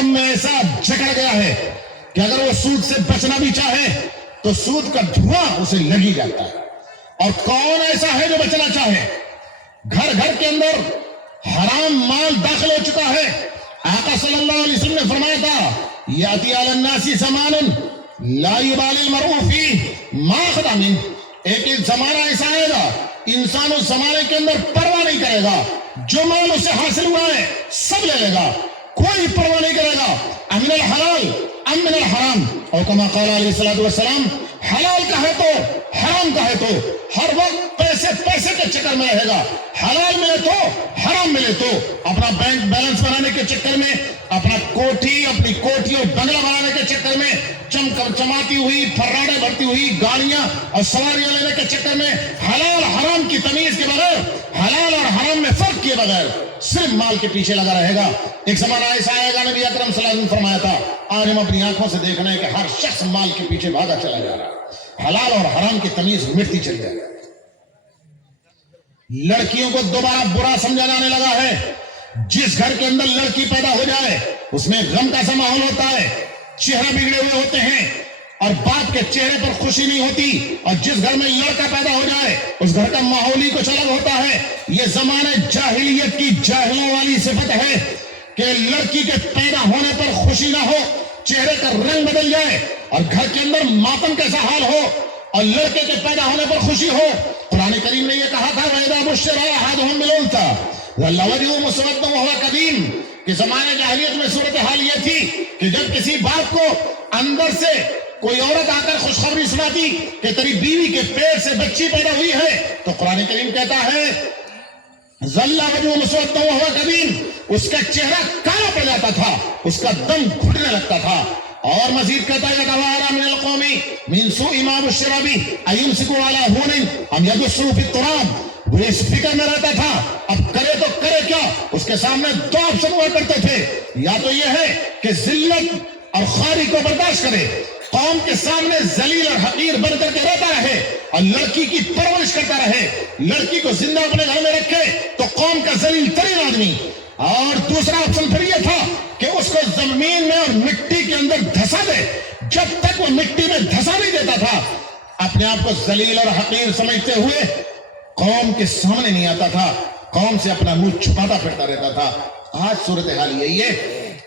System میں ایسا جکڑ گیا ہے کہ اگر وہ سود سے بچنا بھی چاہے تو سود کا دھواں اسے لگ ہی جاتا ہے. اور کون ایسا ہے جو بچنا چاہے؟ گھر گھر کے اندر حرام مال داخل ہو چکا ہے. آقا صلی اللہ علیہ وسلم نے فرمایا تھا یاتی علی الناس زمان لا یبالی المرء فیہ ما اخذ منہ. ایک زمانہ ایسا آئے گا انسان اس زمانے کے اندر پرواہ نہیں کرے گا، جو مال اسے حاصل ہوا ہے سب لے لے گا، کوئی پرواہ نہیں کرے گا امن الحلال ام من الحرام. اور کما قال علیہ الصلوۃ والسلام حلال کا ہے تو حرام کا ہے تو ہر وقت پیسے پیسے کے چکر میں رہے گا. حلال ملے تو حرام ملے تو اپنا بینک بیلنس بنانے کے چکر میں، اپنا اپنی کوٹھی اور بنگلہ بنانے کے چکر میں، چماتی ہوئی فراڈیں بھرتی ہوئی گاڑیاں اور سواریاں لینے کے چکر میں، حلال حرام کی تمیز کے بغیر، حلال اور حرام میں فرق کیے بغیر صرف مال کے پیچھے لگا رہے گا. ایک زمانہ ایسا آئے گا، نبی اکرم صلی اللہ علیہ وسلم فرمایا تھا آج ہم اپنی آنکھوں سے دیکھ رہے ہیں کہ ہر شخص مال کے پیچھے بھاگا چلا جا رہا ہے، حلال اور حرام کی تمیز مٹتی چلی جائے گی. لڑکیوں کو دوبارہ برا سمجھا جانے لگا ہے. جس گھر کے اندر لڑکی پیدا ہو جائے اس میں غم کا سا ماحول ہوتا ہے، چہرہ بگڑے ہوئے ہوتے ہیں اور باپ کے چہرے پر خوشی نہیں ہوتی. اور جس گھر میں لڑکا پیدا ہو جائے اس گھر کا ماحول ہی کچھ الگ ہوتا ہے. یہ زمانے جاہلیت کی جاہلوں والی صفت ہے کہ لڑکی کے پیدا ہونے پر خوشی نہ ہو، چہرے کا رنگ بدل جائے اور گھر کے اندر ماتم کیسا حال ہو، اور لڑکے کے پیدا ہونے پر خوشی ہو. قرآن کریم نے یہ کہا تھا وَإِذَا بُشِّرَ أَحَدُهُم بِالْأُنثَىٰ ظَلَّ وَجْهُهُ مُسْوَدًّا وَهُوَ كَظِيمٌ. کہ زمانے جاہلیت میں صورتحال یہ تھی کہ جب کسی باپ کو اندر سے کوئی عورت آ کر خوشخبری سناتی کہ تیری بیوی کے پیٹ سے بچی پیدا ہوئی ہے تو قرآن کریم کہتا ہے ظَلَّ وَجْهُهُ مُسْوَدًّا وَهُوَ كَظِيمٌ. اس کا چہرہ کالا پڑ جاتا تھا، اس کا دم گھٹنے لگتا تھا. اور مزید کہتا ہے يَتَوَارَىٰ مِنَ الْقَوْمِ مِن سُوءِ مَا بُشِّرَ بِهِ أَيُمْسِكُهُ عَلَىٰ هُونٍ أَمْ يَدُسُّهُ فِي التُّرَابِ. وہ اس فکر میں رہتا تھا اب کرے تو کرے کیا. اس کے سامنے دو آپشن ہوا کرتے تھے، یا تو یہ ہے کہ ذلت اور خواری کو برداشت کرے، قوم کے سامنے ذلیل اور حقیر بن کر کے رہتا رہے اور لڑکی کی پرورش کرتا رہے، لڑکی کو زندہ اپنے گھر میں رکھے تو قوم کا ذلیل ترین آدمی. اور دوسرا آپشن پھر یہ تھا کہ اس کو زمین میں اور مٹی کے اندر دھسا دے. جب تک وہ مٹی میں دھسا نہیں دیتا تھا اپنے آپ کو ذلیل اور حقیر سمجھتے ہوئے قوم کے سامنے نہیں آتا تھا، قوم سے اپنا منہ چھپاتا پھرتا رہتا تھا. آج صورتحال یہی ہے،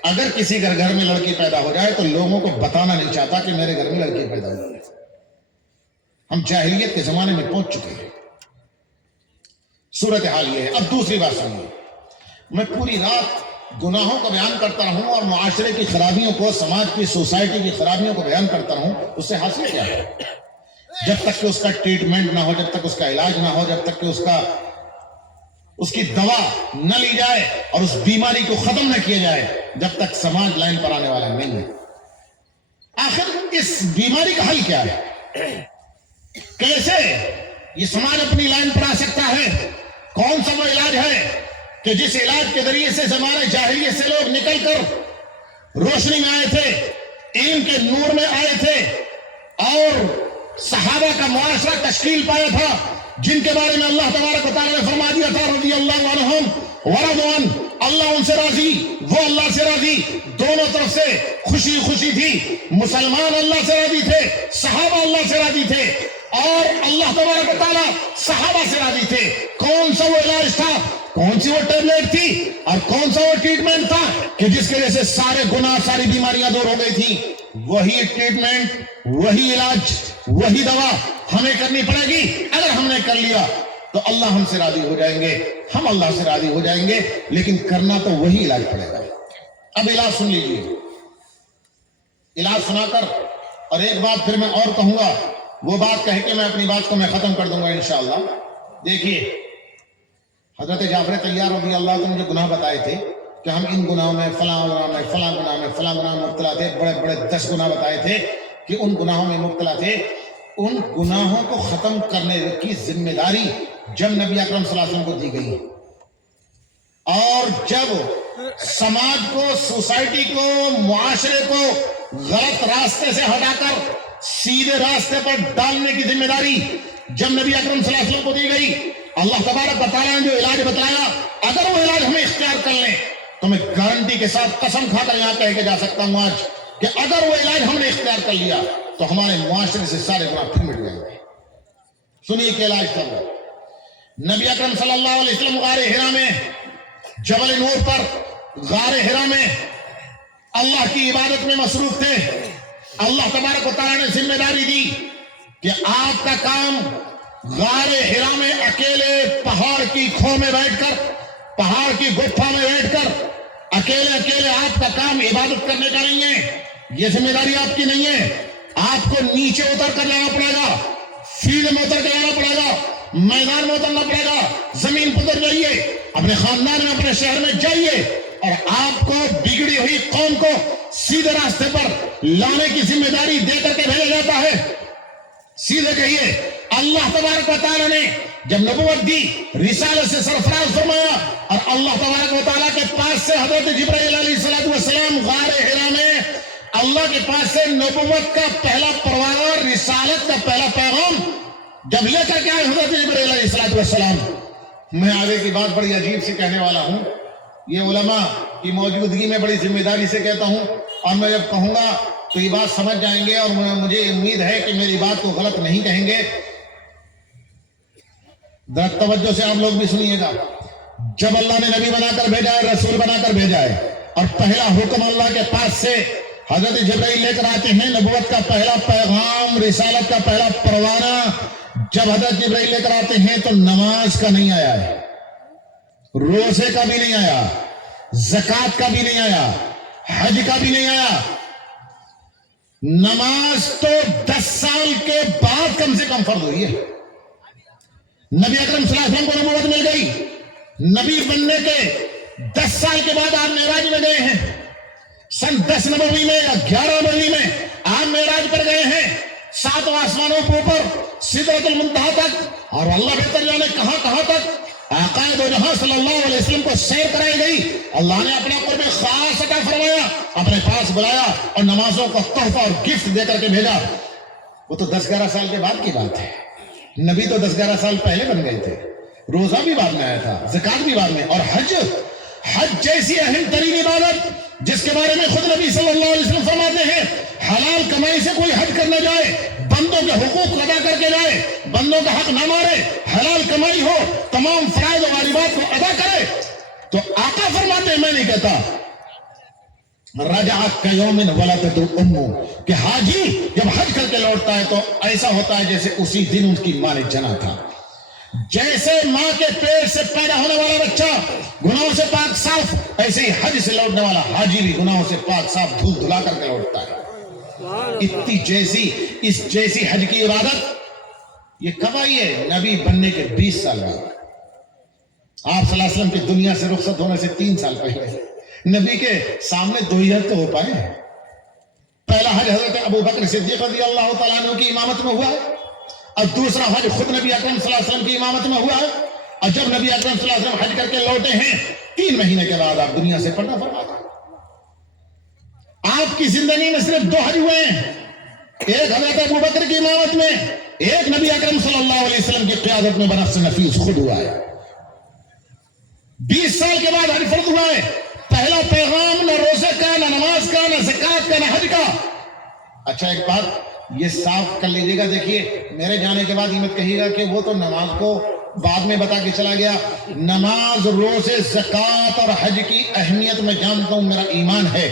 اگر کسی گھر میں لڑکی پیدا ہو جائے تو لوگوں کو بتانا نہیں چاہتا کہ میرے گھر میں لڑکی پیدا ہوئی ہے. ہم جاہلیت کے زمانے میں پہنچ چکے ہیں. صورتحال یہ ہے. اب دوسری بات سنیے، میں پوری رات گناہوں کو بیان کرتا رہوں اور معاشرے کی خرابیوں کو، سماج کی، سوسائٹی کی خرابیوں کو بیان کرتا رہوں، اس سے حاصل کیا ہے؟ جب تک کہ اس کا ٹریٹمنٹ نہ ہو، جب تک اس کا علاج نہ ہو، جب تک کہ اس کی دوا نہ لی جائے اور اس بیماری کو ختم نہ کیا جائے، جب تک سماج لائن پر آنے والا نہیں ہے. آخر اس بیماری کا حل کیا ہے؟ کیسے یہ سماج اپنی لائن پر آ سکتا ہے؟ کون سا وہ علاج ہے کہ جس علاج کے ذریعے سے زمانے جاہلیت سے لوگ نکل کر روشنی میں آئے تھے، علم کے نور میں آئے تھے اور صحابہ کا معاشرہ تشکیل پایا تھا، جن کے بارے میں اللہ تبارک و تعالیٰ نے فرما دیا تھا رضی اللہ عنہم ورضوا عنہ، اللہ ان سے راضی، وہ اللہ سے راضی. دونوں طرف سے خوشی خوشی تھی. مسلمان اللہ سے راضی تھے، صحابہ اللہ سے راضی تھے، اور اللہ تبارک و تعالیٰ صحابہ سے راضی تھے. کون سا وہ علاج تھا، کون سی وہ ٹیبلیٹ تھی اور کون سا وہ ٹریٹمنٹ تھا کہ جس کی وجہ سے سارے گناہ، ساری بیماریاں دور ہو گئی تھی؟ وہی ٹریٹمنٹ، وہی علاج، وہی دوا ہمیں کرنی پڑے گی. اگر ہم نے کر لیا تو اللہ ہم سے راضی ہو جائیں گے، ہم اللہ سے راضی ہو جائیں گے، لیکن کرنا تو وہی علاج پڑے گا. اب علاج سن لیجیے. علاج سنا کر اور ایک بات پھر میں اور کہوں گا، وہ بات کہہ کے میں اپنی بات کو میں ختم کر دوں گا انشاءاللہ. دیکھیے، حضرت جعفر طیار رضی اللہ عنہ نے جو گناہ بتائے تھے کہ ہم ان گناہوں میں فلاں گناہ میں فلاں گناہ میں فلاں گناہ میں مبتلا تھے، بڑے بڑے 10 گناہ بتائے تھے کہ ان گناہوں میں مبتلا تھے. ان گناہوں کو ختم کرنے کی ذمہ داری جب نبی اکرم صلی اللہ علیہ وسلم کو دی گئی، اور جب سماج کو، سوسائٹی کو، معاشرے کو غلط راستے سے ہٹا کر سیدھے راستے پر ڈالنے کی ذمہ داری جب نبی اکرم صلی اللہ علیہ وسلم کو دی گئی، اللہ تبارک و تعالیٰ نے جو علاج بتایا، اگر وہ علاج ہمیں اختیار کر لیں تو میں گارنٹی کے ساتھ قسم کھا کر یہاں کہہ کے جا سکتا ہوں آج کہ اگر وہ علاج ہم نے اختیار کر لیا تو ہمارے معاشرے سے سارے گناہ پھر مٹ جائیں گے. سنیے کہ علاج تھا وہ. نبی اکرم صلی اللہ علیہ وسلم غار حرا میں، جبل نور پر غار حرا میں اللہ کی عبادت میں مصروف تھے. اللہ تبارک و تعالیٰ نے ذمہ داری دی کہ آپ کا کام غار حرا میں اکیلے پہاڑ کی کھو میں بیٹھ کر، پہاڑ کی گپھا میں بیٹھ کر اکیلے آپ کا کام عبادت کرنے کا نہیں ہے. یہ ذمہ داری آپ کی نہیں ہے. آپ کو نیچے اتر کر جانا پڑے گا، فیلڈ میں اتر کے جانا پڑے گا، میدان میں اترنا پڑے گا، زمین پر اتر جائیے، اپنے خاندان میں، اپنے شہر میں جائیے، اور آپ کو بگڑی ہوئی قوم کو سیدھے راستے پر لانے کی ذمہ داری دے کر کے بھیجا جاتا ہے. سیدھے کہیے، اللہ تبارک و تعالیٰ نے جب نبوت دی، رسالت سے سرفراز فرمایا، اور اللہ تبارک و تعالیٰ کے پاس سے حضرت جبرائیل علیہ السلام غار حرا میں اللہ کے پاس سے نبوت کا پہلا پروانہ، رسالت کا پہلا پیغام جب لے کر کے آئے حضرت جبرائیل علیہ السلام. میں آگے کی بات بڑی عجیب سے کہنے والا ہوں، یہ علماء کی موجودگی میں بڑی ذمہ داری سے کہتا ہوں، اور میں جب کہوں گا تو یہ بات سمجھ جائیں گے، اور مجھے امید ہے کہ میری بات کو غلط نہیں کہیں گے. ذرا توجہ سے آپ لوگ بھی سنیے گا. جب اللہ نے نبی بنا کر بھیجا ہے، رسول بنا کر بھیجا ہے، اور پہلا حکم اللہ کے پاس سے حضرت جبرائیل لے کر آتے ہیں، نبوت کا پہلا پیغام، رسالت کا پہلا پروانہ جب حضرت جبرائیل لے کر آتے ہیں تو نماز کا نہیں آیا ہے، روزے کا بھی نہیں آیا، زکوٰۃ کا بھی نہیں آیا، حج کا بھی نہیں آیا. نماز تو 10 سال کے بعد کم سے کم فرض ہوئی ہے. نبی اکرم صلی اللہ علیہ وسلم کو نبوت مل گئی، نبی بننے کے 10 سال کے بعد آپ معراج میں گئے ہیں. سن 10 نبوی میں یا 11 نبوی میں آپ معراج پر گئے ہیں، 7 آسمانوں کے اوپر سدرۃ المنتہا تک، اور اللہ بہتر جانے کہاں کہاں تک آقا دو جہاں صلی اللہ علیہ وسلم کو سیر کرائی گئی. اللہ نے اپنا قرب خاص عطا فرمایا، اپنے پاس بلایا، اور نمازوں کو تحفہ اور گفٹ دے کر کے بھیجا. وہ تو 10-11 سال کے بعد کی بات ہے. نبی تو 10-11 سال پہلے بن گئے تھے. روزہ بھی بعد میں آیا تھا، زکوٰۃ بھی بعد میں، اور حج جیسی اہم ترین عبادت جس کے بارے میں خود نبی صلی اللہ علیہ وسلم فرماتے ہیں، حلال کمائی سے کوئی حج کرنے جائے، بندوں کے حقوق ادا کر کے جائے، بندوں کا حق نہ مارے، حلال کمائی ہو، تمام فرائض و واجبات کو ادا کرے، تو آقا فرماتے ہیں، میں نہیں کہتا، رجعت کیوم ولدت امہ، کہ حاجی جب حج کر کے لوٹتا ہے تو ایسا ہوتا ہے جیسے اسی دن ان کی ماں نے جنا تھا. جیسے ماں کے پیٹ سے پیدا ہونے والا بچہ گناہوں سے پاک صاف، ایسے ہی حج سے لوٹنے والا حاجی بھی گناہوں سے پاک صاف دھل دھلا کر کے لوٹتا ہے. اتنی اس جیسی حج کی عبادت یہ کب آئی ہے؟ نبی بننے کے 20 سال بعد. آپ صلی اللہ علیہ وسلم کی دنیا سے رخصت ہونے سے 3 سال پہلے نبی کے سامنے 2 ہی حج تو ہو پائے. پہلا حج حضرت ابو بکر صدیق رضی اللہ تعالیٰ عنہ کی امامت میں ہوا ہے، اور دوسرا حج خود نبی اکرم صلی اللہ علیہ وسلم کی امامت میں ہوا ہے. اور جب نبی اکرم صلی اللہ علیہ وسلم حج کر کے لوٹے ہیں 3 مہینے کے بعد آپ دنیا سے پردہ فرما گئے. آپ کی زندگی میں صرف 2 حج ہوئے ہیں، ایک حضرت ابو بکر کی امامت میں، ایک نبی اکرم صلی اللہ علیہ وسلم کی قیادت میں بنفس نفیس خود ہوا ہے. 20 سال کے بعد حج فرض ہوا ہے. پہلا پیغام نہ روزے کا، نہ نماز کا، نہ زکوٰۃ کا، نہ حج کا. اچھا ایک بات یہ صاف کر لیجیے گا، دیکھیے میرے جانے کے بعد یہ مت کہیے گا کہ وہ تو نماز کو بعد میں بتا کے چلا گیا. نماز، روزے، زکوٰۃ اور حج کی اہمیت میں جانتا ہوں. میرا ایمان ہے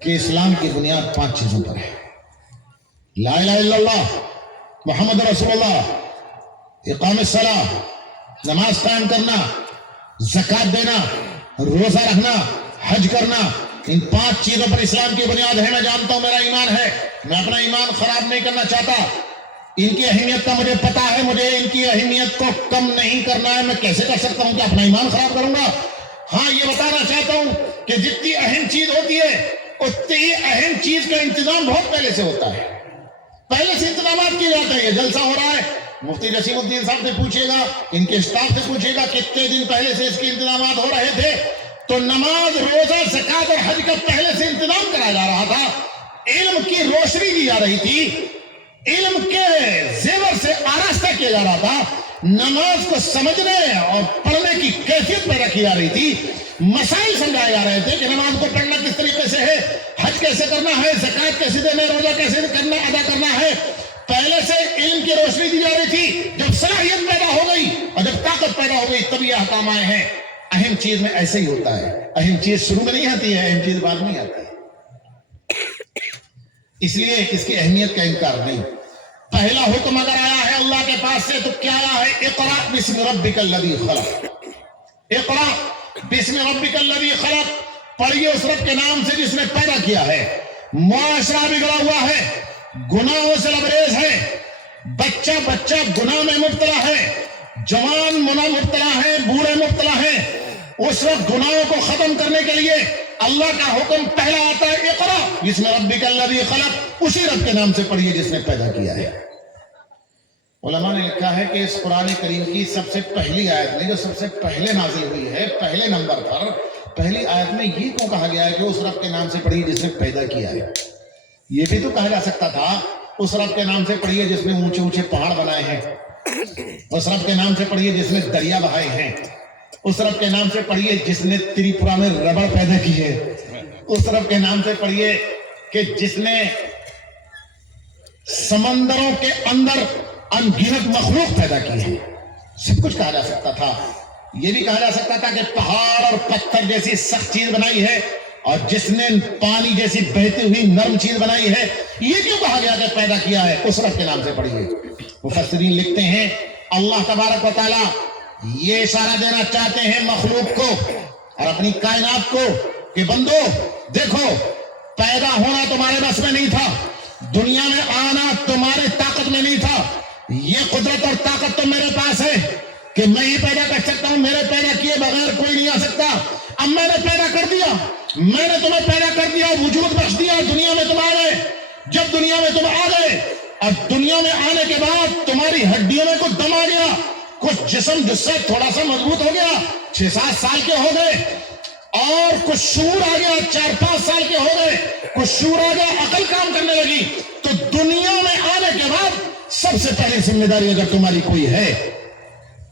کہ اسلام کی بنیاد 5 چیزوں پر ہے: لا الہ الا اللہ محمد رسول اللہ، اقام الصلاۃ، نماز قائم کرنا، زکوٰۃ دینا، روزہ رکھنا، حج کرنا. ان 5 چیزوں پر اسلام کی بنیاد ہے. میں جانتا ہوں، میرا ایمان ہے، میں اپنا ایمان خراب نہیں کرنا چاہتا. ان کی اہمیت کا مجھے پتا ہے، مجھے ان کی اہمیت کو کم نہیں کرنا ہے. میں کیسے کر سکتا ہوں کہ اپنا ایمان خراب کروں گا؟ ہاں یہ بتانا چاہتا ہوں کہ جتنی اہم چیز ہوتی ہے اتنی ہی اہم چیز کا انتظام بہت پہلے سے ہوتا ہے. پہلے سے انتظامات کیے جاتے ہیں. یہ جلسہ ہو رہا ہے، مفتی جسیم الدین صاحب سے پوچھے گا، ان کے اسٹاف سے پوچھے گا کتنے دن پہلے سے اس کے انتظامات ہو رہے تھے. تو نماز، روزہ، زکوٰۃ اور حج کا پہلے سے انتظام کرایا جا رہا تھا. علم کی روشنی دی جا رہی تھی، علم کے زیور سے آراستہ کیا جا رہا تھا. نماز کو سمجھنے اور پڑھنے کی کیفیت پیدا کی جا رہی تھی، مسائل سمجھائے جا رہے تھے کہ نماز کو پڑھنا کس طریقے سے ہے، حج کیسے کرنا ہے، زکوٰۃ کیسے دینا، روزہ کیسے کرنا ادا کرنا ہے، پہلے سے علم کی روشنی دی جا رہی تھی۔ جب صلاحیت پیدا ہو گئی اور جب طاقت پیدا ہو گئی تب یہ احکام آئے ہیں۔ اہم چیز میں ایسے ہی ہوتا ہے، اہم چیز شروع میں نہیں آتی ہے، اہم چیز بعد میں آتی ہے، اس لیے اس کی اہمیت کا انکار نہیں۔ پہلا حکم اگر آیا ہے اللہ کے پاس سے تو کیا آیا ہے؟ اقرأ بسم ربک الذی خلق، اقرأ بسم ربک الذی خلق، پڑھیے اس رب کے نام سے جس نے پیدا کیا ہے۔ معاشرہ بگڑا ہوا ہے، گناہوں سے لبریز ہے، بچہ گناہ میں مبتلا ہے، جوان مبتلا ہے، بوڑھے مبتلا ہے۔ اس وقت گناہوں کو ختم کرنے کے لیے اللہ کا حکم پہلا آتا ہے اقرأ بسم ربک الذی خلق، اسی رب کے نام سے پڑھیے جس نے پیدا کیا ہے۔ علماء نے لکھا ہے کہ اس قرآن کریم کی سب سے پہلی آیت میں جو سب سے پہلے نازل ہوئی ہے، پہلے نمبر پر پہلی آیت میں یہ کیوں کہا گیا ہے کہ اس رب کے نام سے پڑھیے جس نے پیدا کیا ہے؟ یہ بھی تو کہا جا سکتا تھا اس رب کے نام سے پڑھیے جس نے اونچے اونچے پہاڑ بنائے ہیں، اس رب کے نام سے پڑھیے جس نے دریا بہائے ہیں، اس رب کے نام سے پڑھیے جس نے تریپورا میں ربڑ پیدا کی ہے، اس رب کے نام سے پڑھیے کہ جس نے سمندروں کے اندر انگنت مخلوق پیدا کی ہے۔ سب کچھ کہا جا سکتا تھا۔ یہ بھی کہا جا سکتا تھا کہ پہاڑ اور پتھر جیسی سخت چیز بنائی ہے اور جس نے پانی جیسی بہتی ہوئی نرم چیز بنائی ہے۔ یہ کیوں کہا گیا کہ پیدا کیا ہے؟ اس رب کے نام سے پڑھیے۔ مفسرین لکھتے ہیں اللہ تبارک و تعالی یہ اشارہ دینا چاہتے ہیں مخلوق کو اور اپنی کائنات کو کہ بندو دیکھو، پیدا ہونا تمہارے بس میں نہیں تھا، دنیا میں آنا تمہاری طاقت میں نہیں تھا، یہ قدرت اور طاقت تو میرے پاس ہے کہ میں ہی پیدا کر سکتا ہوں، میرے پیدا کیے بغیر کوئی نہیں آ سکتا۔ اب میں نے پیدا کر دیا، میں نے تمہیں پیدا کر دیا، وجود بخش دیا، دنیا میں تم آ گئے۔ جب دنیا میں تم آ گئے اور دنیا میں آنے کے بعد تمہاری ہڈیوں میں کچھ دم آ گیا، کچھ جسم جس سے تھوڑا سا مضبوط ہو گیا، 6-7 سال کے ہو گئے، اور کچھ شعور آ گیا، 4-5 سال کے ہو گئے، کچھ شعور آ گیا، عقل کام کرنے لگی، تو دنیا میں آنے کے بعد سب سے پہلی ذمہ داری اگر تمہاری کوئی ہے،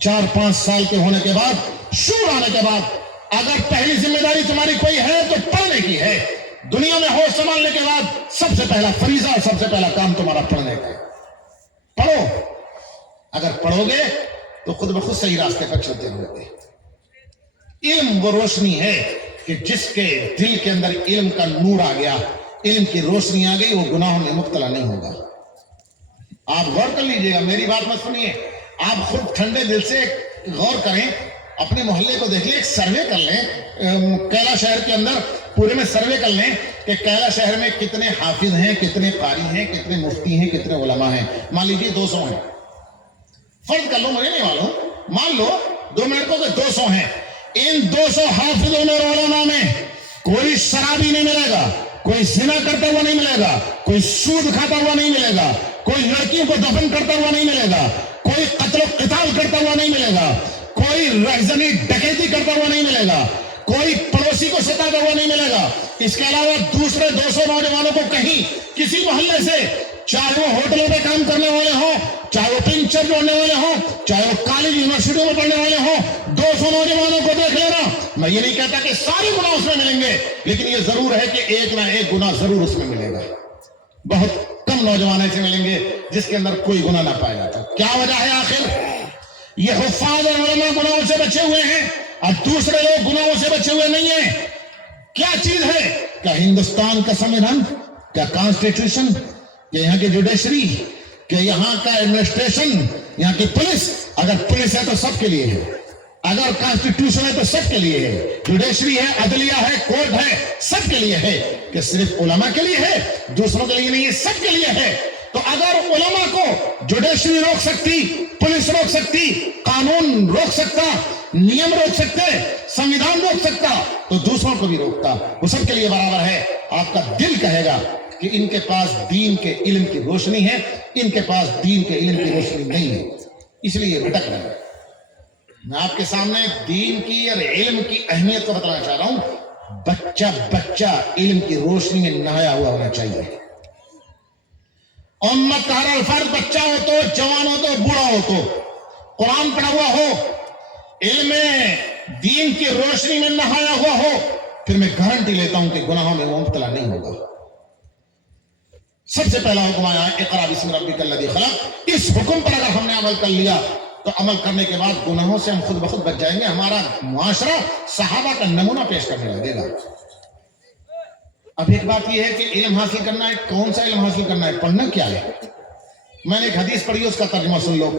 4-5 سال کے ہونے کے بعد، شعور آنے کے بعد اگر پہلی ذمہ داری تمہاری کوئی ہے تو پڑھنے کی ہے۔ دنیا میں ہوش سنبھالنے کے بعد سب سے پہلا فریضہ اور سب سے پہلا کام تمہارا پڑھنے کا ہے۔ پڑھو، اگر پڑھو گے تو خود بخود صحیح راستے پر چلتے ہوئے۔ علم وہ روشنی ہے کہ جس کے دل کے اندر علم کا نور آ گیا، علم کی روشنی آ گئی، وہ گناہوں میں مبتلا نہیں ہوگا۔ آپ غور کر لیجئے گا، میری بات مت سنیے، آپ خود ٹھنڈے دل سے غور کریں، اپنے محلے کو دیکھ لیں، ایک سروے کر لیں، کیلا شہر کے اندر پورے میں سروے کر لیں کہ کیلا شہر میں کتنے حافظ ہیں، کتنے قاری ہیں، کتنے مفتی ہیں، کتنے علماء ہیں۔ مان لیجیے 200 ہیں، فرض کر لو، مجھے نہیں معلوم، مان لو 2 منٹ کو کہ 200 ہیں۔ ان 200 حافظوں میں اور علماء میں کوئی شرابی نہیں ملے گا، کوئی زنا کرتا ہوا نہیں ملے گا، کوئی سود کھاتا ہوا نہیں ملے گا، کوئی لڑکیوں کو دفن کرتا ہوا نہیں ملے گا، کوئی قتل و قتال کرتا ہوا نہیں ملے گا، کوئی رہزنی ڈکیتی کرتا ہوا نہیں ملے گا، کوئی پڑوسی کو ستاتا ہوا نہیں ملے گا۔ اس کے علاوہ دوسرے 200 نوجوانوں کو کہیں کسی محلے سے، چاہے وہ ہوٹلوں پہ کام کرنے والے ہوں، چاہے وہ پنچر جوڑنے والے ہوں، چاہے وہ کالج یونیورسٹیوں میں پڑھنے والے ہوں، 200 نوجوانوں کو دیکھ لینا۔ میں یہ نہیں کہتا کہ سارے گناہ اس میں ملیں گے، لیکن یہ ضرور ہے کہ ایک نہ ایک گناہ ضرور اس میں ملے گا۔ بہت کم نوجوان ایسے ملیں گے جس کے اندر کوئی گناہ نہ پایا جاتا۔ کیا وجہ ہے آخر؟ یہ حفاظ اور علماء گناہوں سے بچے ہوئے ہیں اور دوسرے لوگ گناہوں سے بچے ہوئے نہیں ہیں۔ کیا چیز ہے؟ کیا ہندوستان کا سنویدھان، کیا کانسٹیٹیوشن، کہ یہاں کی جوڈیشری، کہ یہاں کا ایڈمنسٹریشن، یہاں کی پولیس؟ اگر پولیس ہے تو سب کے لیے ہے، اگر کانسٹیٹیوشن ہے تو سب کے لیے ہے، جوڈیشری ہے، عدلیہ ہے، کورٹ ہے، سب کے لیے ہے، کہ صرف علماء کے لیے ہے، دوسروں کے لیے نہیں ہے، سب کے لیے ہے۔ تو اگر علماء کو جوڈیشری روک سکتی، پولیس روک سکتی، قانون روک سکتا، نیم روک سکتے، سنویدھان روک سکتا، تو دوسروں کو بھی روکتا، وہ سب کے لیے برابر ہے۔ آپ کا دل کہے گا کہ ان کے پاس دین کے علم کی روشنی ہے، ان کے پاس دین کے علم کی روشنی نہیں ہے، اس لیے یہ بھٹک رہے ہیں۔ میں آپ کے سامنے دین کی اور علم کی اہمیت کو بتانا چاہ رہا ہوں۔ بچہ علم کی روشنی میں نہایا ہوا ہونا چاہیے۔ امت کا ہر فرد، بچہ ہو تو، جوان ہو تو، بوڑھا ہو تو، قرآن پڑھا ہوا ہو, علم دین کی روشنی میں نہایا ہوا ہو, پھر میں گارنٹی لیتا ہوں کہ گناہوں میں وہ مبتلا نہیں ہوگا. سب سے پہلا حکم آیا اقرا بسم ربک الذی خلق. اس حکم پر اگر ہم نے عمل کر لیا تو عمل کرنے کے بعد گناہوں سے ہم خود بخود بچ جائیں گے. ہمارا معاشرہ صحابہ کا نمونہ پیش کرنے لگے گا. اب ایک بات یہ ہے کہ علم حاصل کرنا ہے. کون سا علم حاصل کرنا ہے؟ پڑھنا کیا ہے؟ میں نے ایک حدیث پڑھی, اس کا ترجمہ سن لو.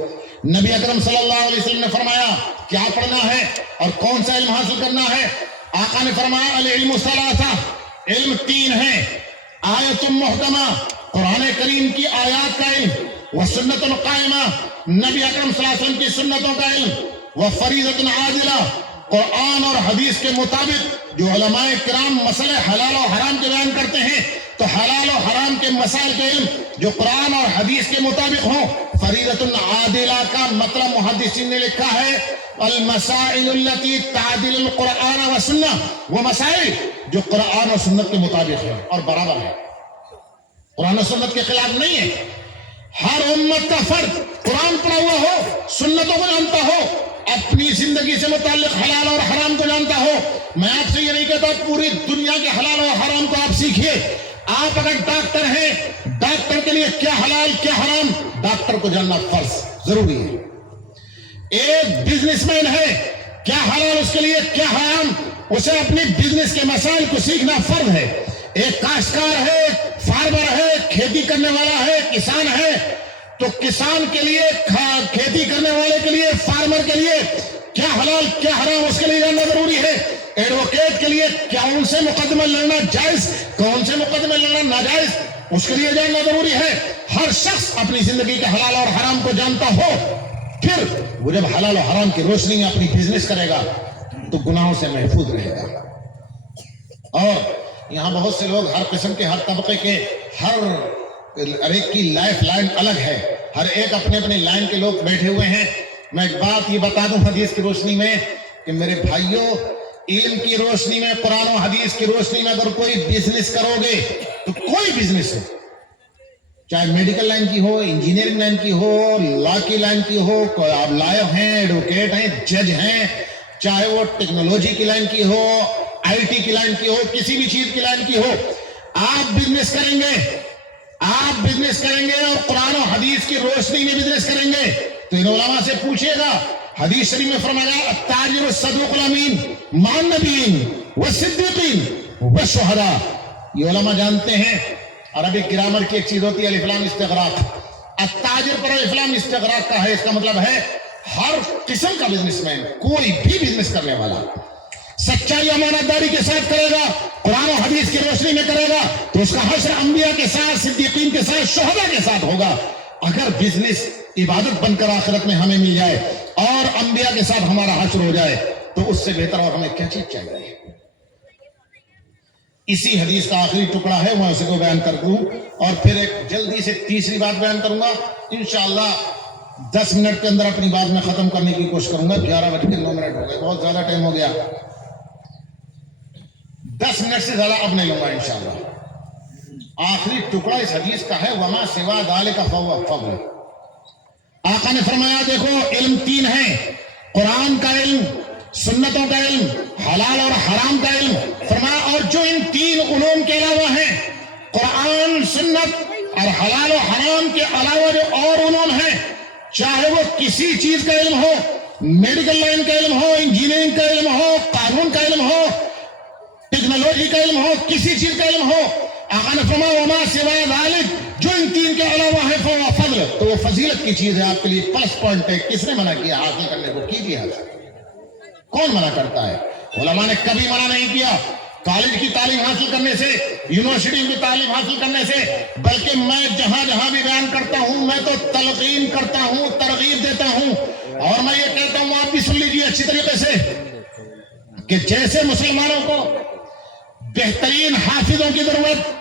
نبی اکرم صلی اللہ علیہ وسلم نے فرمایا کیا پڑھنا ہے اور کون سا علم حاصل کرنا ہے. آقا نے فرمایا العلم ثلاثہ, علم تین ہے. آیت محکمہ, قرآن کریم کی آیات کا علم. وسنت قائمہ, نبی اکرم صلی اللہ علیہ وسلم کی سنتوں کا علم. وفریضۃ عادلہ, قرآن اور حدیث کے مطابق جو علماء کرام مسئلے حلال و حرام کے بیان کرتے ہیں تو حلال و حرام کے مسائل کے علم جو قرآن اور حدیث کے مطابق ہوں. فریضۃ عادلہ کا مطلب محدثین نے لکھا ہے المسائل التي تعدل القرآن والسنہ, وہ مسائل جو قرآن و سنت کے مطابق ہے اور برابر ہے, قرآن و سنت کے خلاف نہیں ہے. ہر امت کا فرد قرآن پڑھا ہوا ہو, سنتوں کو جانتا ہو, اپنی زندگی سے متعلق حلال اور حرام کو جانتا ہو. میں آپ سے یہ نہیں کہتا پوری دنیا کے حلال اور حرام کو آپ سیکھیے. آپ اگر ڈاکٹر ہیں, ڈاکٹر کے لیے کیا حلال کیا حرام ڈاکٹر کو جاننا فرض ضروری ہے. ایک بزنس مین ہے, کیا حلال اس کے لیے کیا حرام, اسے اپنی بزنس کے مسائل کو سیکھنا فرض ہے. ایک کاشتکار ہے, فارمر ہے, کھیتی کرنے والا ہے, کسان ہے, تو کسان کے لیے, کھیتی کرنے والے کے لیے, فارمر کے لیے کیا حلال کیا حرام اس کے لیے جاننا ضروری ہے. ایڈوکیٹ کے لیے کون سے مقدمہ لڑنا جائز, کون سے مقدمہ لڑنا ناجائز, اس کے لیے جاننا ضروری ہے. ہر شخص اپنی زندگی کے حلال اور حرام کو جانتا ہو, پھر وہ جب حلال و حرام کی روشنی میں اپنی بزنس کرے گا تو گناہوں سے محفوظ رہے گا. اور یہاں بہت سے لوگ ہر قسم کے, ہر طبقے کے, ہر ایک کی لائف لائن الگ ہے, ہر ایک اپنے اپنے لائن کے لوگ بیٹھے ہوئے ہیں. میں ایک بات یہ بتا دوں حدیث کی روشنی میں کہ میرے بھائیوں, علم کی روشنی میں, قرآن و حدیث کی روشنی میں اگر کوئی بزنس کرو گے تو کوئی بزنس ہو, چاہے میڈیکل لائن کی ہو, انجینئرنگ لائن کی ہو, لا کی لائن کی ہو, آپ لائر ہیں, ایڈوکیٹ ہیں, جج ہیں, چاہے وہ ٹیکنالوجی کی لائن کی ہو, آئی ٹی کی لائن کی ہو, کسی بھی چیز کی لائن کی ہو, آپ بزنس کریں گے, آپ بزنس کریں گے اور قرآن و حدیث کی روشنی میں بزنس کریں گے تو ان علماء سے پوچھئے گا. حدیث شریف میں فرمایا التاجر الصدوق الامین مع النبیین والصدیقین والشہداء. یہ علماء جانتے ہیں عربی گرامر کی ایک چیز ہوتی ہے الف لام استغراق. التاجر پر الف لام استغراق کا ہے, اس کا مطلب ہے ہر قسم کا بزنس مین, کوئی بھی بزنس کرنے والا سچائی امانت داری کے ساتھ کرے گا, قرآن و حدیث کی روشنی میں کرے گا تو اس کا حشر انبیاء کے ساتھ, صدیقین کے ساتھ, شہداء کے ساتھ ہوگا. اگر بزنس عبادت بن کر آخرت میں ہمیں مل جائے اور انبیاء کے ساتھ ہمارا حشر ہو جائے تو اس سے بہتر اور ہمیں کیا چیز چاہیے. اسی حدیث کا آخری ٹکڑا ہے, میں اسے کو بیان کر دوں اور پھر ایک جلدی سے تیسری بات بیان کروں گا. انشاءاللہ 10 منٹ کے اندر اپنی بات میں ختم کرنے کی کوشش کروں گا. 11:09 ہو گئے, بہت زیادہ ٹائم ہو گیا. 10 منٹ سے زیادہ اب نہیں لوں گا انشاءاللہ. آخری ٹکڑا اس حدیث کا ہے وما سوا ذالک فہو فضل. آقا نے فرمایا دیکھو علم تین ہیں, قرآن کا علم, سنتوں کا علم, حلال اور حرام کا علم. فرمایا اور جو ان تین علوم کے علاوہ ہیں, قرآن, سنت اور حلال و حرام کے علاوہ جو اور علوم ہیں, چاہے وہ کسی چیز کا علم ہو, میڈیکل لائن کا علم ہو, انجینئرنگ کا علم ہو, قانون کا علم ہو, ٹیکنالوجی کا علم ہو, کسی چیز کا علم ہو, آقا نے فرمایا وما سوا ذالک, جو ان تین کے علاوہ ہے فہو فضل, تو وہ فضیلت کی چیز ہے, آپ کے لیے پلس پوائنٹ ہے. کس نے منع کیا حاصل کرنے کو؟ کیجیے حاصل. کون منع کرتا ہے؟ علماء نے کبھی منع نہیں کیا کالج کی تعلیم حاصل کرنے سے, یونیورسٹی کی تعلیم حاصل کرنے سے, بلکہ میں جہاں جہاں بھی بیان کرتا ہوں میں تو تلقین کرتا ہوں, ترغیب دیتا ہوں, اور میں یہ کہتا ہوں آپ بھی سن لیجیے اچھی طریقے سے کہ جیسے مسلمانوں کو بہترین حافظوں کی ضرورت,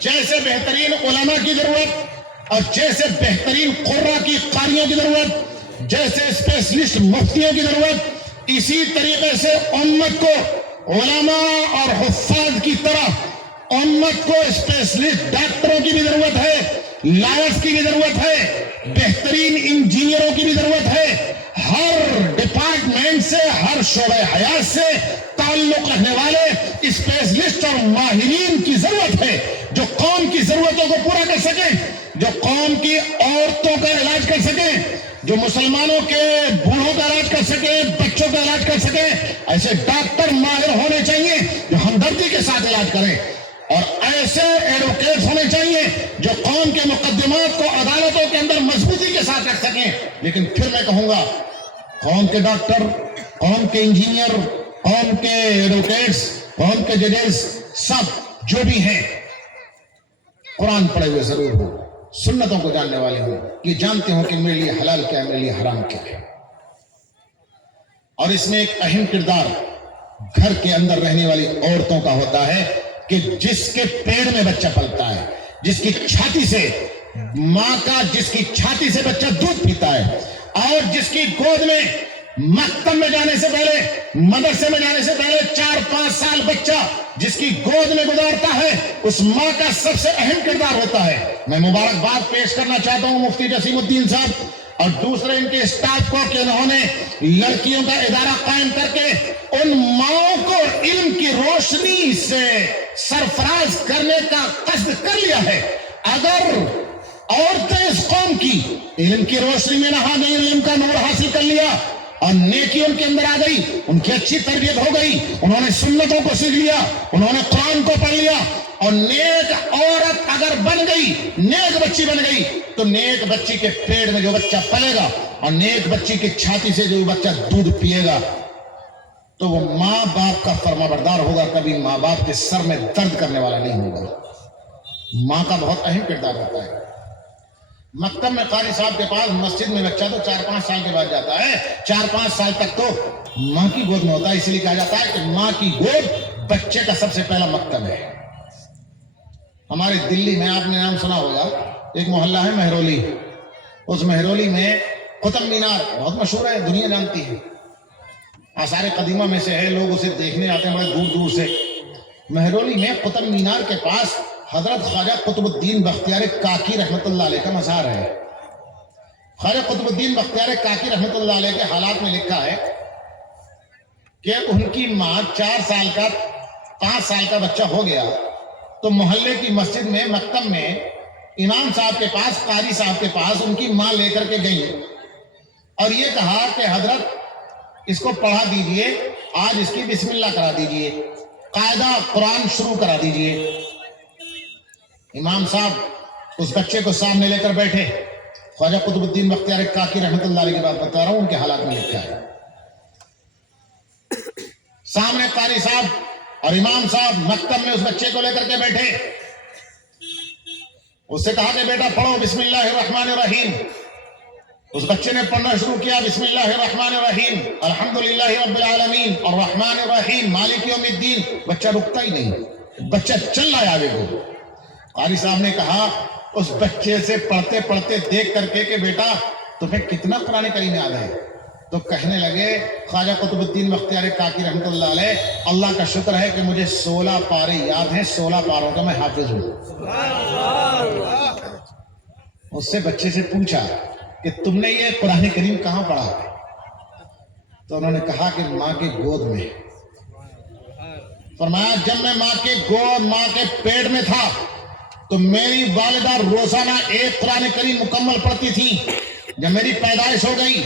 جیسے بہترین علماء کی ضرورت, اور جیسے بہترین قراء کی قاریوں کی ضرورت, جیسے اسپیشلسٹ مفتیوں کی ضرورت, اسی طریقے سے امت کو علماء اور حفاظ کی طرح امت کو اسپیشلسٹ ڈاکٹروں کی بھی ضرورت ہے, لائرز کی بھی ضرورت ہے, بہترین انجینئروں کی بھی ضرورت ہے, ہر ڈپارٹمنٹ سے، ہر شعبہ حیات سے تعلق رکھنے والے اسپیشلسٹ اور ماہرین کی ضرورت ہے، جو قوم کی ضرورتوں کو پورا کر سکیں، جو قوم کی عورتوں کا علاج کر سکیں، جو مسلمانوں کے بوڑھوں کا علاج کر سکے، بچوں کا علاج کر سکے۔ ایسے ڈاکٹر ماہر ہونے چاہیے جو ہمدردی کے ساتھ علاج کریں، اور ایسے ایڈوکیٹس ہونے چاہیے جو قوم کے مقدمات کو عدالتوں کے اندر مضبوطی کے ساتھ رکھ سکیں۔ لیکن پھر میں کہوں گا، قوم کے ڈاکٹر، قوم کے انجینئر، قوم کے ایڈوکیٹس، قوم کے ججز، سب جو بھی ہیں قرآن پڑھے ہوئے ضرور ہو، سنتوں کو جاننے والے ہوں، یہ جانتے ہوں کہ میرے لیے حلال کیا ہے، میرے لیے حرام کیا ہے۔ اور اس میں ایک اہم کردار گھر کے اندر رہنے والی عورتوں کا ہوتا ہے کہ جس کے پیٹ میں بچہ پلتا ہے، جس کی چھاتی سے ماں کا، جس کی چھاتی سے بچہ دودھ پیتا ہے، اور جس کی گود میں مکتب میں جانے سے پہلے، مدرسے میں جانے سے پہلے 4-5 سال بچہ جس کی گود میں گزارتا ہے، اس ماں کا سب سے اہم کردار ہوتا ہے۔ میں مبارکباد پیش کرنا چاہتا ہوں مفتی جسیم الدین صاحب اور دوسرے ان کے اسٹاف کو کہ انہوں نے لڑکیوں کا ادارہ قائم کر کے ان ماؤں کو علم کی روشنی سے سرفراز کرنے کا قصد کر لیا ہے۔ اگر عورتیں اس قوم کی علم کی روشنی میں نہا گئی، علم کا نور حاصل کر لیا اور نیکی ان کے اندر آ گئی، ان کی اچھی تربیت ہو گئی، انہوں نے سنتوں کو سیکھ لیا، انہوں نے قرآن کو پڑھ لیا، اور نیک عورت اگر بن گئی، نیک بچی بن گئی، تو نیک بچی کے پیٹ میں جو بچہ پلے گا اور نیک بچی کی چھاتی سے جو بچہ دودھ پیے گا، تو وہ ماں باپ کا فرما بردار ہوگا، کبھی ماں باپ کے سر میں درد کرنے والا نہیں ہوگا۔ ماں کا بہت اہم کردار ہوتا ہے۔ مکتب میں قاری صاحب کے پاس، مسجد میں بچہ تو 4-5 سال کے بعد جاتا ہے، 4-5 سال تک تو ماں کی گود میں ہوتا ہے، اس لیے کہا جاتا ہے کہ ماں کی گود بچے کا سب سے پہلا مکتب ہے۔ ہمارے دلی میں آپ نے نام سنا ہوگا، ایک محلہ ہے مہرولی، اس مہرولی میں قطب مینار بہت مشہور ہے، دنیا جانتی ہے، آثار قدیمہ میں سے ہے، لوگ اسے دیکھنے آتے ہیں بڑے دور دور سے۔ مہرولی میں قطب مینار کے پاس حضرت خواجہ قطب الدین بختیار کاکی رحمت اللہ علیہ کا مزار ہے۔ خواجہ قطب الدین بختیار کاکی رحمت اللہ علیہ کے حالات میں لکھا ہے کہ ان کی ماں 4 سال کا 5 سال کا بچہ ہو گیا تو محلے کی مسجد میں، مکتب میں امام صاحب کے پاس، قاری صاحب کے پاس ان کی ماں لے کر کے گئی اور یہ کہا کہ حضرت اس کو پڑھا دیجئے، آج اس کی بسم اللہ کرا دیجئے، قاعدہ قرآن شروع کرا دیجئے۔ امام صاحب اس بچے کو سامنے لے کر بیٹھے، خواجہ قطب الدین بختیار کاکی رحمت اللہ علیہ کی بات بتا رہا ہوں، ان کے حالات میں لکھا ہے۔ سامنے قاری صاحب اور امام صاحب مکتب میں اس بچے کو لے کر کے بیٹھے، اس سے کہا کہ بیٹا پڑھو بسم اللہ الرحمن الرحیم۔ اس بچے نے پڑھنا شروع کیا، بسم اللہ الرحمن الرحیم، الحمدللہ رب العالمین الرحمن الرحیم مالک یوم الدین۔ بچہ رکتا ہی نہیں، بچہ چل رہا ہے آگے کو۔ قاری صاحب نے کہا اس بچے سے پڑھتے پڑھتے دیکھ کر کے کہ بیٹا تمہیں کتنا قرآن کریم یاد ہے؟ تو کہنے لگے خواجہ قطب الدین بختیار کاکی رحمت اللہ علیہ، اللہ کا شکر ہے کہ مجھے 16 پارے یاد ہیں، 16 پاروں کا میں حافظ ہوں۔ اس سے بچے سے پوچھا کہ تم نے یہ قرآن کریم کہاں پڑھا؟ تو انہوں نے کہا کہ ماں کے گود میں۔ فرمایا جب میں ماں کے گود، ماں کے پیٹ میں تھا تو میری والدہ روزانہ ایک قرآن کریم مکمل پڑھتی تھی۔ جب میری پیدائش ہو گئی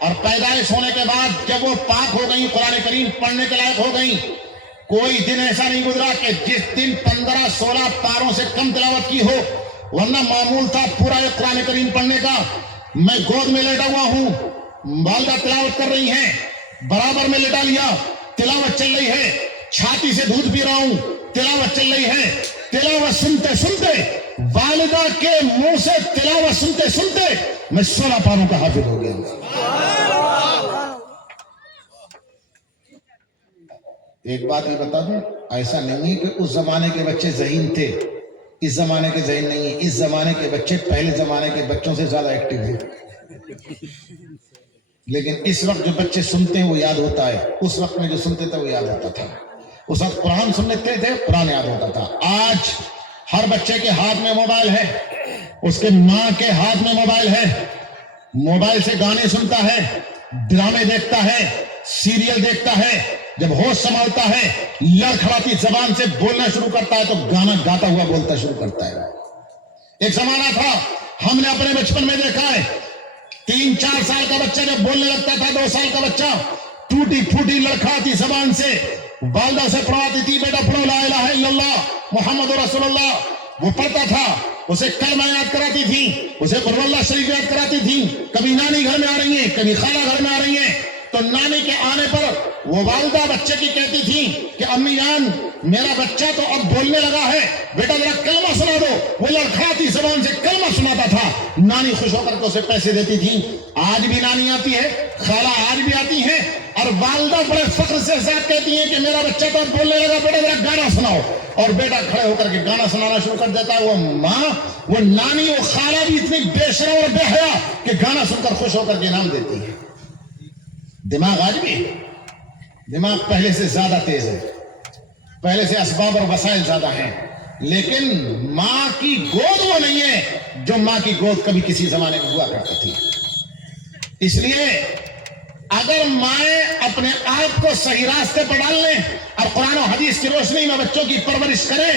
اور پیدائش ہونے کے بعد جب وہ پاک ہو گئی، قرآن کریم پڑھنے کے لائق ہو گئی، کوئی دن ایسا نہیں گزرا کہ جس دن 15-16 پاروں سے کم تلاوت کی ہو، ورنہ معمول تھا پورا ایک قرآن کریم پڑھنے کا۔ میں گود میں لیٹا ہوا ہوں، والدہ تلاوت کر رہی ہیں، برابر میں لٹا لیا، تلاوت چل رہی ہے، چھاتی سے دودھ پی رہا ہوں، تلاوت چل رہی ہے، تلاوت سنتے سنتے، والدہ کے منہ سے تلاوت سنتے سنتے میں 16 پاروں کا حافظ ہو گیا۔ ایک بات یہ بتا دوں، ایسا نہیں ہے کہ اس زمانے کے بچے ذہین تھے، اس زمانے کے ذہین نہیں ہے، اس زمانے کے بچے پہلے زمانے کے بچوں سے زیادہ ایکٹیو ہیں۔ لیکن اس وقت جو بچے سنتے ہیں وہ یاد ہوتا ہے، اس وقت میں جو سنتے تھے وہ یاد ہوتا تھا۔ اس وقت قرآن سنتے تھے، قرآن یاد ہوتا تھا۔ آج ہر بچے کے ہاتھ میں موبائل ہے، اس کے ماں کے ہاتھ میں موبائل ہے، موبائل سے گانے سنتا ہے، ڈرامے دیکھتا ہے, سیریل دیکھتا ہے, جب ہوش سنبھالتا ہے لڑکھڑاتی زبان سے بولنا شروع کرتا ہے تو گانا گاتا ہوا بولتا شروع کرتا ہے. ایک زمانہ تھا ہم نے اپنے بچپن میں دیکھا ہے 3-4 سال کا بچہ جب بولنے لگتا تھا, 2 سال کا بچہ ٹوٹی پھوٹی لڑکھڑاتی زبان سے والدہ سے پڑھواتی تھی, بیٹا پڑھو لا الہ الا اللہ محمد رسول اللہ. وہ پڑھتا تھا, اسے کلمہ یاد کراتی تھی, اسے قل اللہ شریف یاد کراتی تھی. کبھی نانی گھر میں آ رہی ہیں, کبھی خالہ گھر میں آ رہی ہیں, تو نانی کے آنے پر وہ والدہ بچے کی کہتی تھی کہ امی جان میرا بچہ تو اب بولنے لگا ہے, بیٹا ذرا کلمہ سنا دو. وہ لڑکھڑاتی زبان سے کلمہ سناتا تھا, نانی خوش ہو کر کے اسے پیسے دیتی تھی. آج بھی نانی آتی ہے, خالہ آج بھی آتی ہیں, اور والدہ بڑے فخر سے ساتھ کہتی ہیں کہ میرا بچہ تو اب بولنے لگا, بیٹا ذرا گانا سناؤ. اور بیٹا کھڑے ہو کر کے گانا سنانا شروع کر دیتا ہے. وہ ماں, وہ نانی, وہ خالہ بھی اتنی بے شرم اور بے حیا کہ گانا سن کر خوش ہو کر کے انعام دیتی ہے. دماغ آج بھی, دماغ پہلے سے زیادہ تیز ہے, پہلے سے اسباب اور وسائل زیادہ ہیں, لیکن ماں کی گود وہ نہیں ہے جو ماں کی گود کبھی کسی زمانے میں ہوا کرتی تھی. اس لیے اگر مائیں اپنے آپ کو صحیح راستے پر ڈال لیں اور قرآن و حدیث کی روشنی میں بچوں کی پرورش کریں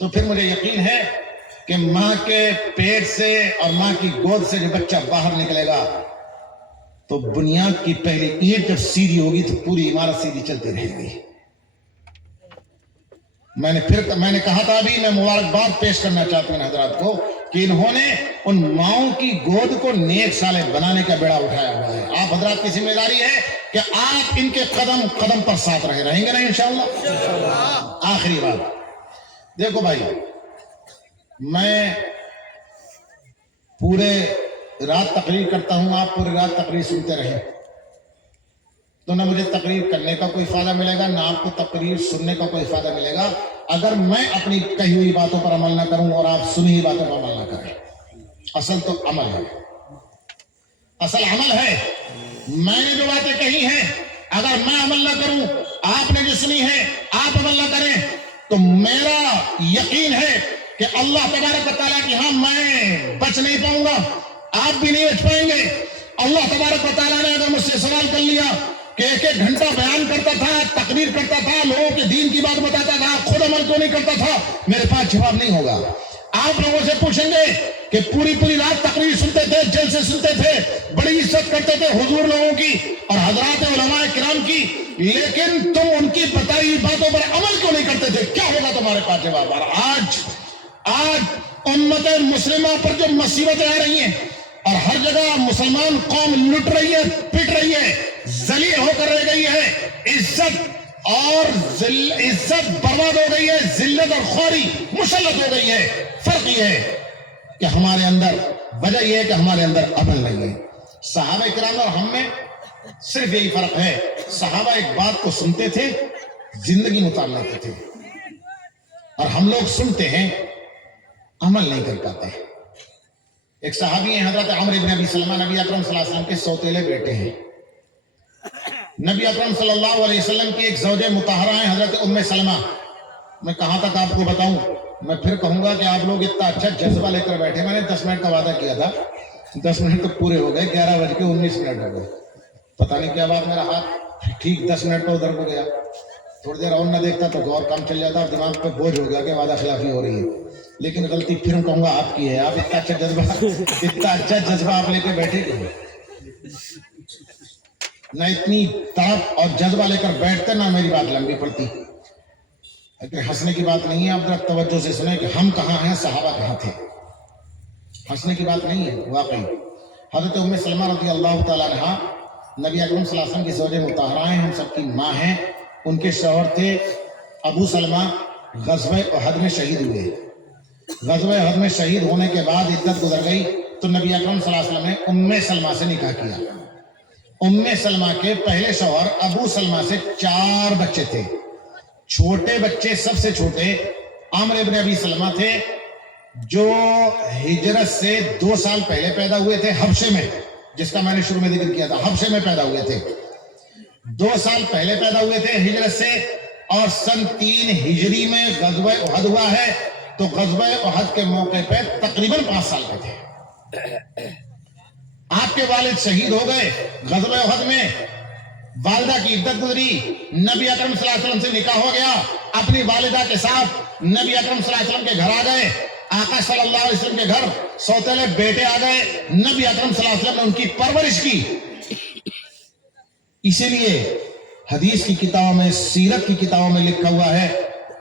تو پھر مجھے یقین ہے کہ ماں کے پیٹ سے اور ماں کی گود سے جو بچہ باہر نکلے گا تو بنیاد کی پہلی اینٹ جب سیدھی ہوگی تو پوری عمارت سیدھی چلتی رہے گی. میں نے کہا تھا ابھی, میں مبارکباد پیش کرنا چاہتا ہوں حضرات کو کہ انہوں نے ان ماؤں کی گود کو نیک صالح بنانے کا بیڑا اٹھایا ہوا ہے. آپ حضرات کی ذمہ داری ہے کہ آپ ان کے قدم قدم پر ساتھ رہیں گے نا انشاءاللہ. آخری بات دیکھو بھائی, میں پورے رات تقریر کرتا ہوں, آپ پورے رات تقریر سنتے رہیں تو نہ مجھے تقریر کرنے کا کوئی فائدہ ملے گا, نہ آپ کو تقریر سننے کا کوئی فائدہ ملے گا اگر میں اپنی کہی ہوئی باتوں پر عمل نہ کروں اور آپ سنی ہوئی باتوں پر عمل نہ کریں. اصل تو عمل ہے, اصل عمل ہے. میں نے جو باتیں کہی ہیں اگر میں عمل نہ کروں, آپ نے جو سنی ہے آپ عمل نہ کریں, تو میرا یقین ہے کہ اللہ تبارک و تعالیٰ کی ہاں میں بچ نہیں پاؤں گا, آپ بھی نہیں بچ پائیں گے. اللہ تبارک و تعالیٰ نے اگر مجھ سے سوال کر لیا کہ 1 گھنٹہ بیان کرتا تھا, تقریر کرتا تھا, لوگوں کے دین کی بات بتاتا تھا, خود عمل کیوں نہیں کرتا تھا, میرے پاس جواب نہیں ہوگا. آپ لوگوں سے پوچھیں گے کہ پوری رات تقریر سنتے تھے, جلسے سنتے تھے, بڑی عزت کرتے تھے حضور لوگوں کی اور حضرات علماء کرام کی, لیکن تم ان کی بتائی ہوئی باتوں پر عمل کیوں نہیں کرتے تھے, کیا ہوگا تمہارے پاس جواب. اور آج امت مسلمہ پر جو مصیبتیں آ رہی ہیں اور ہر جگہ مسلمان قوم لٹ رہی ہے, پٹ رہی ہے, ذلیل ہو کر رہ گئی ہے, عزت برباد ہو گئی ہے, ذلت اور خواری مسلط ہو گئی ہے. فرق یہ ہے کہ ہمارے اندر, وجہ یہ ہے کہ ہمارے اندر عمل نہیں ہے. صحابہ کرام اور ہم میں صرف یہی فرق ہے, صحابہ ایک بات کو سنتے تھے, زندگی میں اتار لیتے تھے, اور ہم لوگ سنتے ہیں عمل نہیں کر پاتے. ایک صحابی ہیں حضرت عمرو بن ابی سلمہ, نبی اکرم صلی اللہ علیہ وسلم کے سوتیلے بیٹے ہیں. نبی اکرم صلی اللہ علیہ وسلم کی ایک زوجہ مطہرہ ہیں حضرت ام سلمہ. میں کہاں تک آپ کو بتاؤں, میں پھر کہوں گا کہ آپ لوگ اتنا اچھا جذبہ لے کر بیٹھے. میں نے 10 منٹ کا وعدہ کیا تھا, 10 منٹ تو پورے ہو گئے, 11:19 ہو گئے. پتہ نہیں کیا بات, میرا ہاتھ ٹھیک 10 منٹ تو ادھر کو گیا. تھوڑی دیر اور نہ دیکھتا تو اور کام چل جاتا, اور دماغ پہ بوجھ ہو گیا کہ وعدہ خلافی ہو رہی ہے. لیکن غلطی پھر کہوں گا آپ کی ہے, آپ اتنا اچھا جذبہ آپ لے کے بیٹھے کہ نہ اتنی تڑپ اور جذبہ لے کر بیٹھتے, نہ میری بات لمبی پڑتی. لیکن ہنسنے کی بات نہیں ہے, آپ ذرا توجہ سے سنیں کہ ہم کہاں ہیں, صحابہ کہاں تھے. ہنسنے کی بات نہیں ہے واقعی. حضرت ام سلمہ رضی اللہ تعالیٰ عنہا نبی اکرم صلی اللہ علیہ وسلم کی زوجہ مطہرہ ہیں, ہم سب کی ماں ہیں. ان کے شوہر تھے ابو سلمہ, غزوہ احد میں شہید ہوئے. غزوہ احد میں شہید ہونے کے بعد عدت گزر گئی تو نبی اکرم صلی اللہ علیہ وسلم نے ام سلمہ سے نکاح کیا. ام سلمہ کے پہلے شوہر ابو سلمہ سے 4 بچے تھے. چھوٹے بچے, سب سے چھوٹے عمرو بن ابی سلمہ تھے, جو ہجرت سے 2 سال پہلے پیدا ہوئے تھے حبشے میں, جس کا میں نے شروع میں ذکر کیا تھا. حبشے میں پیدا ہوئے تھے, 2 سال پہلے پیدا ہوئے تھے ہجرت سے, اور سن 3 ہجری میں غزوہ احد ہوا ہے. تو غزوہ احد کے موقع پہ تقریباً 5 سال کے تھے. آپ کے والد شہید ہو گئے غزوہ احد میں، والدہ کی عدت گزری، نبی اکرم صلی اللہ علیہ وسلم سے نکاح ہو گیا، اپنی والدہ کے ساتھ نبی اکرم صلی اللہ علیہ وسلم کے گھر آ گئے، آقا صلی اللہ علیہ وسلم کے گھر سوتیلے بیٹے آ گئے، نبی اکرم صلی اللہ علیہ وسلم نے ان کی پرورش کی۔ اسی لیے حدیث کی کتابوں میں، سیرت کی کتابوں میں لکھا ہوا ہے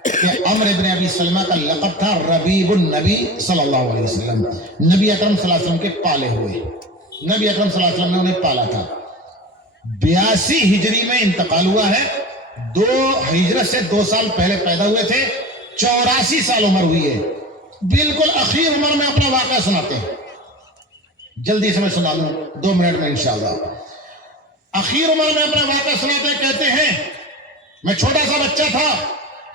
کہ عمرو بن ابی سلمہ کا لقب تھا ربیب النبی صلی اللہ علیہ وسلم، نبی اکرم صلی اللہ علیہ وسلم کے پالے ہوئے، نبی اکرم صلی اللہ علیہ وسلم نے انہیں پالا تھا۔ 82 ہجری میں انتقال ہوا ہے، 2 ہجرت سے 2 سال پہلے پیدا ہوئے تھے، 84 سال عمر ہوئی ہے، بالکل اخیر عمر میں اپنا واقعہ سناتے ہیں، جلدی سے میں سنا دوں 2 منٹ میں انشاءاللہ۔ اخیر عمر میں اپنا واقعہ سناتے ہیں، کہتے ہیں میں چھوٹا سا بچہ تھا،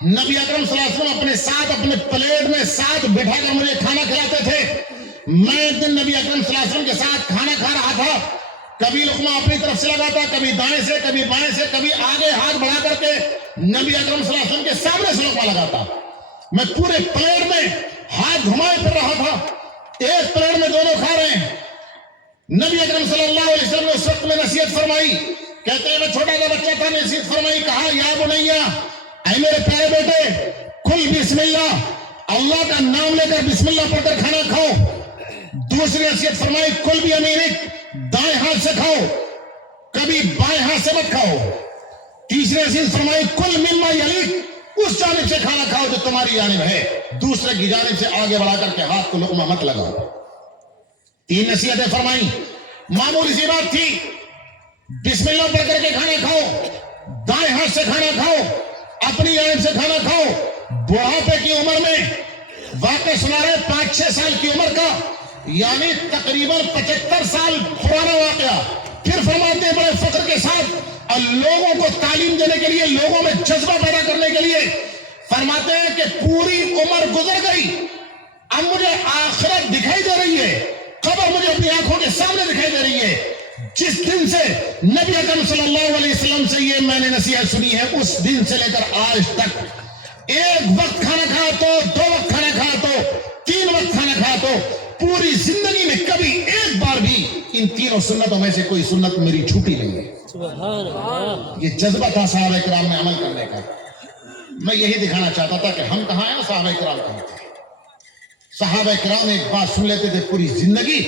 نبی اکرم صلی اللہ علیہ وسلم اپنے ساتھ اپنے پلیٹ میں ساتھ بٹھا کر مجھے کھانا کھلاتے تھے، میں ایک دن نبی اکرم صلی اللہ علیہ وسلم کے ساتھ کھانا کھا رہا تھا، کبھی لقمہ اپنی طرف سے لگاتا، کبھی دائیں سے، کبھی بائیں سے، کبھی آگے ہاتھ بڑھا کر کے نبی اکرم صلی اللہ علیہ وسلم کے سامنے سے لقمہ لگاتا، میں پورے پلیٹ میں ہاتھ گھمائے پھر رہا تھا، ایک پلیٹ میں دونوں کھا رہے ہیں۔ نبی اکرم صلی اللہ علیہ وسلم نے اس وقت میں نصیحت فرمائی، کہتے ہیں میں چھوٹا سا بچہ تھا، نصیحت فرمائی، کہا یا بنیا، اے میرے پیارے بیٹے، کل بسم اللہ، اللہ کا نام لے کر بسم اللہ پڑھ کر کھانا کھاؤ۔ دوسری نصیحت فرمائی، کل بھی یمینک، دائیں ہاتھ سے کھاؤ، کبھی بائیں ہاتھ سے مت کھاؤ۔ تیسری نصیحت فرمائی، کل مما یلیک، اس جانب سے کھانا کھاؤ جو تمہاری جانب ہے، دوسرے کی جانب سے آگے بڑھا کر کے ہاتھ کو لقمہ مت لگاؤ۔ 3 نصیحتیں فرمائی، معمولی سی بات تھی، بسم اللہ پڑھ کر کے کھانا کھاؤ، دائیں ہاتھ سے کھانا کھاؤ، اپنی جانب سے کھانا کھاؤ۔ بڑھاپے کی عمر میں واقع سنا رہے 5-6 سال کی عمر کا، یعنی تقریباً 75 سال پرانا واقعہ۔ پھر فرماتے ہیں بڑے فخر کے ساتھ اور لوگوں کو تعلیم دینے کے لیے، لوگوں میں جذبہ پیدا کرنے کے لیے فرماتے ہیں کہ پوری عمر گزر گئی، اب مجھے آخرت دکھائی دے رہی ہے، قبر مجھے اپنی آنکھوں کے سامنے دکھائی دے رہی ہے۔ جس دن سے نبی اکرم صلی اللہ علیہ وسلم سے یہ میں نے نصیحت سنی ہے، اس دن سے لے کر آج تک ایک وقت کھانا کھا تو، 2 وقت کھانا کھا تو، 3 وقت کھانا کھا تو، پوری زندگی میں کبھی ایک بار بھی ان 3 سنتوں میں سے کوئی سنت میری چھوٹی نہیں ہے۔ سبحان اللہ، یہ جذبہ تھا صحابہ کرام میں عمل کرنے کا۔ میں یہی دکھانا چاہتا تھا کہ ہم کہاں ہیں، صحابہ کرام کہاں تھے۔ صحابہ کرام ایک بات سن لیتے تھے، پوری زندگی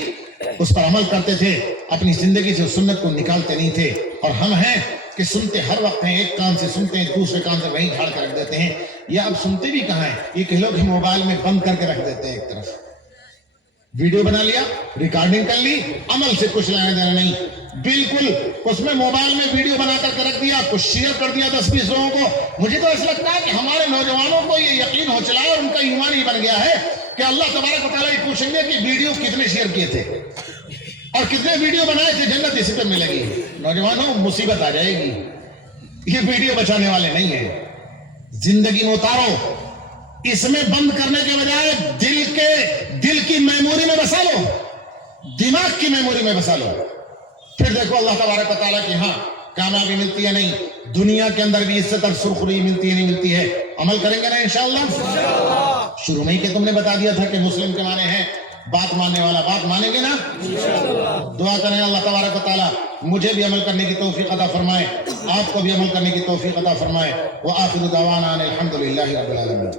اس پر عمل کرتے تھے، اپنی زندگی سے سنت کو نکالتے نہیں تھے۔ اور ہم ہیں کہ سنتے ہر وقت ہیں، ایک کان سے سنتے ہیں، دوسرے کان سے وہیں جھاڑ کر رکھ دیتے ہیں، یا اب سنتے بھی کہاں ہیں، یہ کہ لوگ موبائل میں بند کر کے رکھ دیتے ہیں، ایک طرف ویڈیو بنا لیا، ریکارڈنگ کر لی، عمل سے کچھ لینا دینا نہیں، بالکل اس میں موبائل میں ویڈیو بنا کر رکھ دیا، کچھ شیئر کر دیا 10-20 لوگوں کو۔ مجھے تو ایسا لگتا ہے کہ ہمارے نوجوانوں کو یہ یقین ہو چلا ہے اور ان کا ایمان ہی بن گیا ہے کہ اللہ تبارک و تعالیٰ یہ پوچھیں گے کہ ویڈیو کتنے شیئر کیے تھے اور کتنے ویڈیو بنائے تھے، جنت اسی پہ ملے گی۔ نوجوانوں مصیبت آ جائے گی، یہ ویڈیو بچانے والے نہیں ہیں، زندگی میں اتارو، اس میں بند کرنے کے بجائے دل کی میموری میں بسا لو، دماغ کی میموری میں بسا لو، پھر دیکھو اللہ تبارک و تعالیٰ کی ہاں کامیابی ملتی ہے نہیں، دنیا کے اندر بھی عزت اور سرخروئی ملتی ہے نہیں ملتی ہے۔ عمل کریں گے نا انشاءاللہ؟ شروع میں ہی کہ تم نے بتا دیا تھا کہ مسلم کے معنی ہیں بات ماننے والا، بات مانیں گے نا؟ دعا کریں اللہ تبارک و تعالیٰ مجھے بھی عمل کرنے کی توفیق عطا فرمائے، آپ کو بھی عمل کرنے کی توفیق عطا فرمائے۔ وآخر دعوانا ان الحمدللہ رب العالمین۔